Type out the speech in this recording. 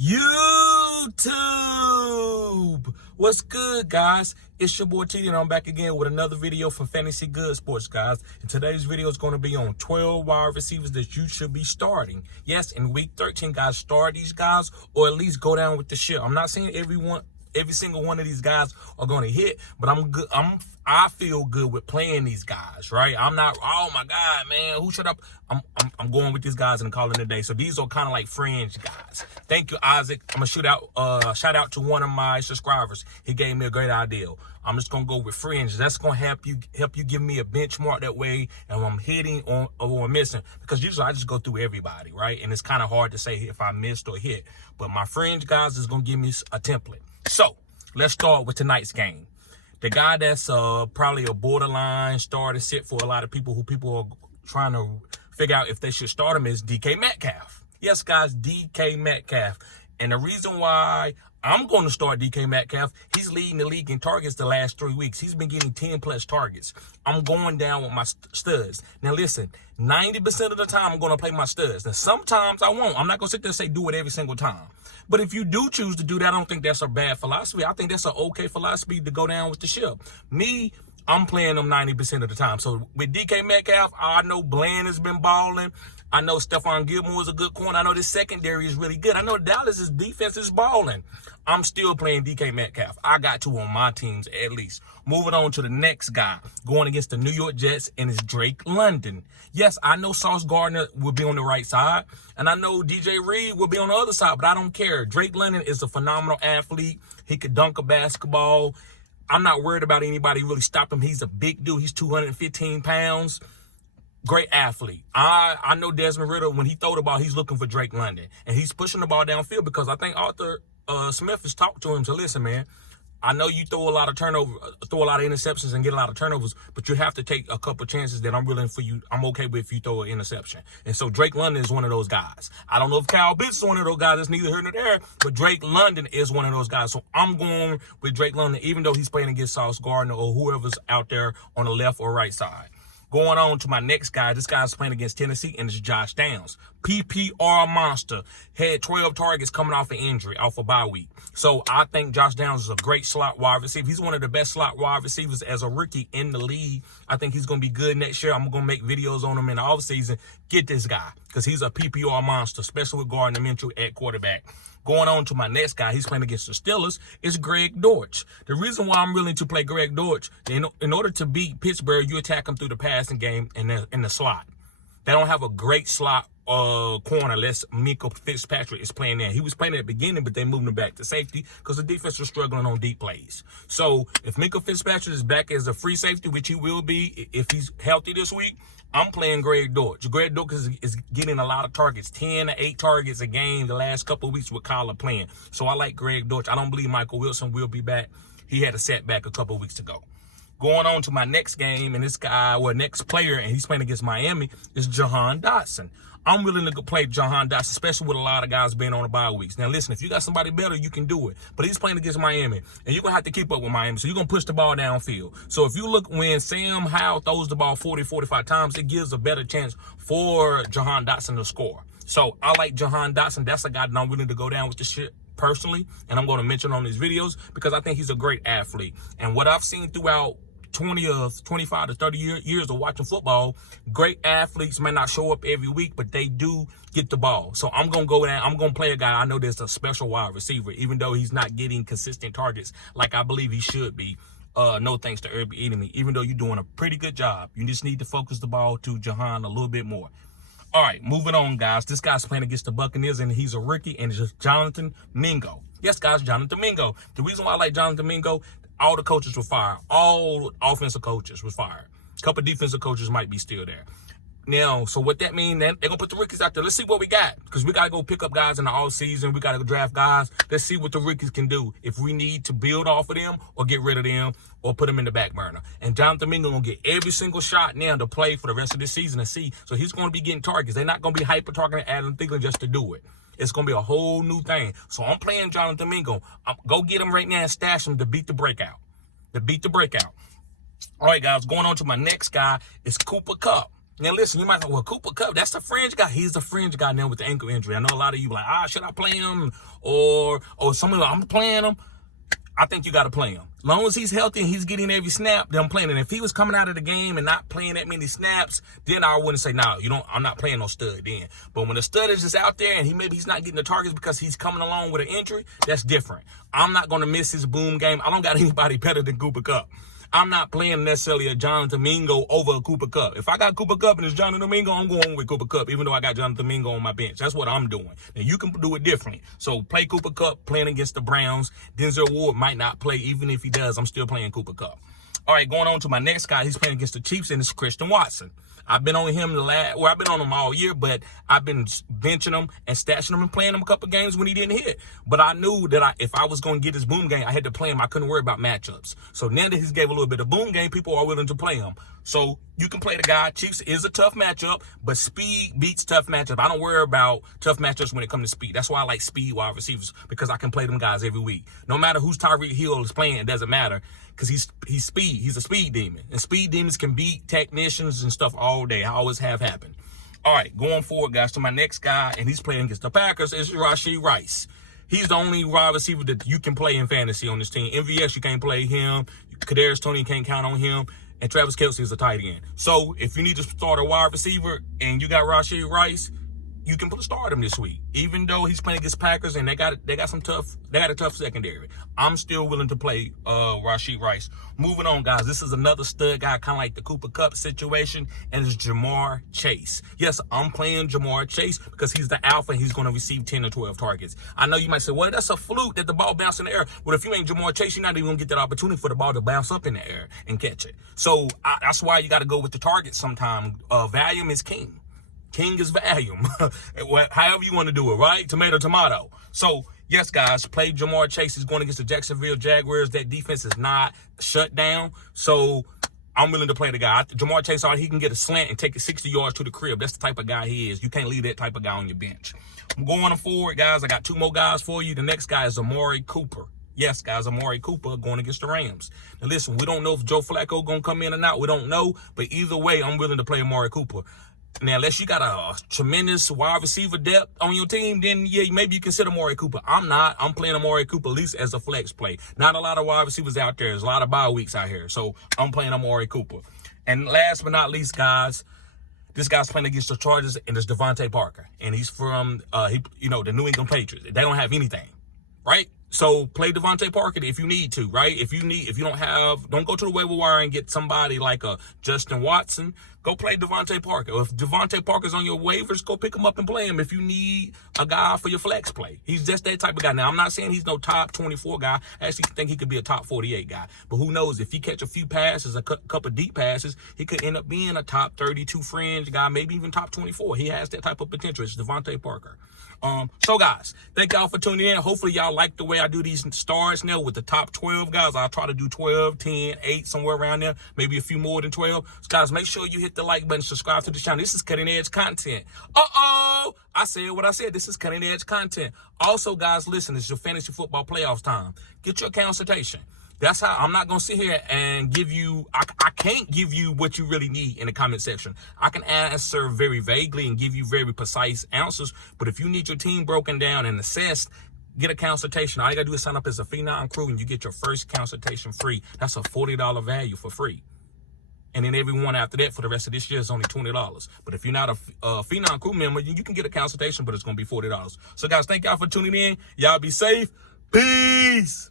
YouTube. What's good, guys? It's your boy TD, and I'm back again with another video from Fantasy Good Sports, guys. And today's video is going to be on 12 wide receivers that you should be starting. Yes, in week 13, guys, start these guys or at least go down with the ship. I'm not saying every single one of these guys are going to hit, but I feel good with playing these guys, right? I'm not, oh my God, man, who should I? I'm going with these guys and calling it a day. So these are kind of like fringe guys. Thank you, Isaac. I'm gonna shout out to one of my subscribers. He gave me a great idea. I'm just gonna go with fringe. That's gonna help you give me a benchmark that way, and when I'm hitting or missing, because usually I just go through everybody, right? And it's kind of hard to say if I missed or hit. But my fringe guys is gonna give me a template. So let's start with tonight's game. The guy that's probably a borderline starter sit for a lot of people are trying to figure out if they should start him is DK Metcalf. Yes, guys, DK Metcalf. And the reason why I'm going to start DK Metcalf, he's leading the league in targets the last 3 weeks. He's been getting 10-plus targets. I'm going down with my studs. Now, listen, 90% of the time, I'm going to play my studs. Now, sometimes I won't. I'm not going to sit there and say do it every single time. But if you do choose to do that, I don't think that's a bad philosophy. I think that's an okay philosophy to go down with the ship. Me, I'm playing them 90% of the time. So with DK Metcalf, I know Bland has been balling. I know Stephon Gilmore is a good corner. I know the secondary is really good. I know Dallas's defense is balling. I'm still playing DK Metcalf. I got two on my teams at least. Moving on to the next guy, going against the New York Jets, and it's Drake London. Yes, I know Sauce Gardner will be on the right side, and I know DJ Reed will be on the other side, but I don't care. Drake London is a phenomenal athlete. He could dunk a basketball. I'm not worried about anybody really stopping him. He's a big dude. He's 215 pounds. Great athlete. I know Desmond Ridder, when he throw the ball, he's looking for Drake London. And he's pushing the ball downfield because I think Arthur Smith has talked to him. So listen, man, I know you throw a lot of interceptions and get a lot of turnovers, but you have to take a couple chances that I'm willing for you. I'm okay with if you throw an interception. And so Drake London is one of those guys. I don't know if Kyle Pitts is one of those guys. That's neither here nor there, but Drake London is one of those guys. So I'm going with Drake London, even though he's playing against Sauce Gardner or whoever's out there on the left or right side. Going on to my next guy. This guy's playing against Tennessee, and it's Josh Downs. PPR monster. Had 12 targets coming off an injury, off a bye week. So I think Josh Downs is a great slot wide receiver. He's one of the best slot wide receivers as a rookie in the league. I think he's going to be good next year. I'm going to make videos on him in the offseason. Get this guy, because he's a PPR monster, especially with Gardner Minshew at quarterback. Going on to my next guy, he's playing against the Steelers, is Greg Dortch. The reason why I'm willing to play Greg Dortch, in order to beat Pittsburgh, you attack him through the passing game in the slot. They don't have a great slot corner unless Mingo Fitzpatrick is playing there. He was playing at the beginning, but they moved him back to safety because the defense was struggling on deep plays. So if Mingo Fitzpatrick is back as a free safety, which he will be if he's healthy this week, I'm playing Greg Dortch. Greg Dortch is getting a lot of targets, 10 to 8 targets a game the last couple of weeks with Kyler playing. So I like Greg Dortch. I don't believe Michael Wilson will be back. He had a setback a couple of weeks ago. Going on to my next game, and this guy, next player, and he's playing against Miami, is Johan Doss. I'm willing to play Johan Doss, especially with a lot of guys being on the bye weeks. Now, listen, if you got somebody better, you can do it. But he's playing against Miami, and you're going to have to keep up with Miami. So you're going to push the ball downfield. So if you look when Sam Howell throws the ball 40, 45 times, it gives a better chance for Johan Doss to score. So I like Johan Doss. That's a guy that I'm willing to go down with the shit personally, and I'm going to mention on these videos because I think he's a great athlete. And what I've seen throughout 25 to 30 years of watching football, great athletes may not show up every week, but they do get the ball. So I'm going to go down. I'm going to play a guy I know there's a special wide receiver, even though he's not getting consistent targets like I believe he should be. No thanks to Irby Enemy, even though you're doing a pretty good job. You just need to focus the ball to Johan a little bit more. All right, moving on, guys. This guy's playing against the Buccaneers, and he's a rookie, and it's just Jonathan Mingo. Yes, guys, Jonathan Mingo. The reason why I like Jonathan Mingo, all the coaches were fired. All offensive coaches were fired. A couple defensive coaches might be still there. Now, so what that means, they're going to put the rookies out there. Let's see what we got, because we got to go pick up guys in the offseason. We got to go draft guys. Let's see what the rookies can do. If we need to build off of them or get rid of them or put them in the back burner. And Jonathan Mingo going to get every single shot now to play for the rest of the season and see. So he's going to be getting targets. They're not going to be hyper-targeting Adam Thielen just to do it. It's going to be a whole new thing. So I'm playing Jonathan Mingo. Go get him right now and stash him to beat the breakout. All right, guys, going on to my next guy is Kupp. Now, listen, you might say, well, Cooper Kupp, that's the fringe guy. He's the fringe guy now with the ankle injury. I know a lot of you like, should I play him? Or some of you, I'm playing him. I think you got to play him. As long as he's healthy and he's getting every snap, then I'm playing. And if he was coming out of the game and not playing that many snaps, then I wouldn't say, no, I'm not playing no stud then. But when the stud is just out there and he's not getting the targets because he's coming along with an injury, that's different. I'm not going to miss his boom game. I don't got anybody better than Cooper Kupp. I'm not playing necessarily a Jonathan Mingo over a Cooper Kupp. If I got Cooper Kupp and it's Jonathan Mingo, I'm going with Cooper Kupp, even though I got Jonathan Mingo on my bench. That's what I'm doing. Now, you can do it differently. So play Cooper Kupp playing against the Browns. Denzel Ward might not play. Even if he does, I'm still playing Cooper Kupp. All right, going on to my next guy. He's playing against the Chiefs, and it's Christian Watson. I've been on him I've been on him all year, but I've been benching him and stashing him and playing him a couple games when he didn't hit. But I knew that if I was going to get his boom game, I had to play him. I couldn't worry about matchups. So now that he's gave a little bit of boom game, people are willing to play him. So you can play the guy. Chiefs is a tough matchup, but speed beats tough matchup. I don't worry about tough matchups when it comes to speed. That's why I like speed wide receivers, because I can play them guys every week. No matter who's Tyreek Hill is playing, it doesn't matter, because he's speed. He's a speed demon. And speed demons can beat technicians and stuff all day. I always have happened. All right, going forward, guys, to my next guy, and he's playing against the Packers, is Rashod Rice. He's the only wide receiver that you can play in fantasy on this team. MVS, you can't play him. Kadarius Toney, you can't count on him. And Travis Kelce is a tight end. So if you need to start a wide receiver and you got Rashod Rice, you can start him this week. Even though he's playing against Packers and they got a tough secondary. I'm still willing to play Rashod Rice. Moving on, guys. This is another stud guy, kind of like the Cooper Kupp situation, and it's Jamar Chase. Yes, I'm playing Jamar Chase because he's the alpha and he's going to receive 10 or 12 targets. I know you might say, well, that's a fluke that the ball bounced in the air. Well, if you ain't Jamar Chase, you're not even going to get that opportunity for the ball to bounce up in the air and catch it. So that's why you got to go with the target sometime. Volume is king. King is volume. However you want to do it, right? Tomato, tomato. So, yes, guys, play Jamar Chase. Is going against the Jacksonville Jaguars. That defense is not shut down. So, I'm willing to play the guy. Jamar Chase, he can get a slant and take it 60 yards to the crib. That's the type of guy he is. You can't leave that type of guy on your bench. I'm going forward, guys. I got two more guys for you. The next guy is Amari Cooper. Yes, guys, Amari Cooper going against the Rams. Now, listen, we don't know if Joe Flacco going to come in or not. We don't know. But either way, I'm willing to play Amari Cooper. Now, unless you got a tremendous wide receiver depth on your team, then, yeah, maybe you consider Amari Cooper. I'm not. I'm playing Amari Cooper at least as a flex play. Not a lot of wide receivers out there. There's a lot of bye weeks out here. So, I'm playing Amari Cooper. And last but not least, guys, this guy's playing against the Chargers, and it's Devontae Parker. And he's from, the New England Patriots. They don't have anything, right? So play Devontae Parker if you need to, right? Don't go to the waiver wire and get somebody like a Justin Watson. Go play Devontae Parker. If Devontae Parker's on your waivers, go pick him up and play him if you need a guy for your flex play. He's just that type of guy. Now, I'm not saying he's no top 24 guy. I actually think he could be a top 48 guy. But who knows? If he catch a few passes, a couple deep passes, he could end up being a top 32 fringe guy, maybe even top 24. He has that type of potential. It's Devontae Parker. So, guys, thank y'all for tuning in. Hopefully, y'all like the way I do these stars now with the top 12 guys. I'll try to do 12, 10, 8, somewhere around there. Maybe a few more than 12. So, guys, make sure you hit the like button, subscribe to the channel. This is cutting edge content. I said what I said. This is cutting edge content. Also, guys, listen, it's your fantasy football playoffs time. Get your consultation. That's how I'm not going to sit here and give you, I can't give you what you really need in the comment section. I can answer very vaguely and give you very precise answers. But if you need your team broken down and assessed, get a consultation. All you got to do is sign up as a Phenom Crew and you get your first consultation free. That's a $40 value for free. And then every one after that for the rest of this year is only $20. But if you're not a Phenom Crew member, you can get a consultation, but it's going to be $40. So, guys, thank y'all for tuning in. Y'all be safe. Peace.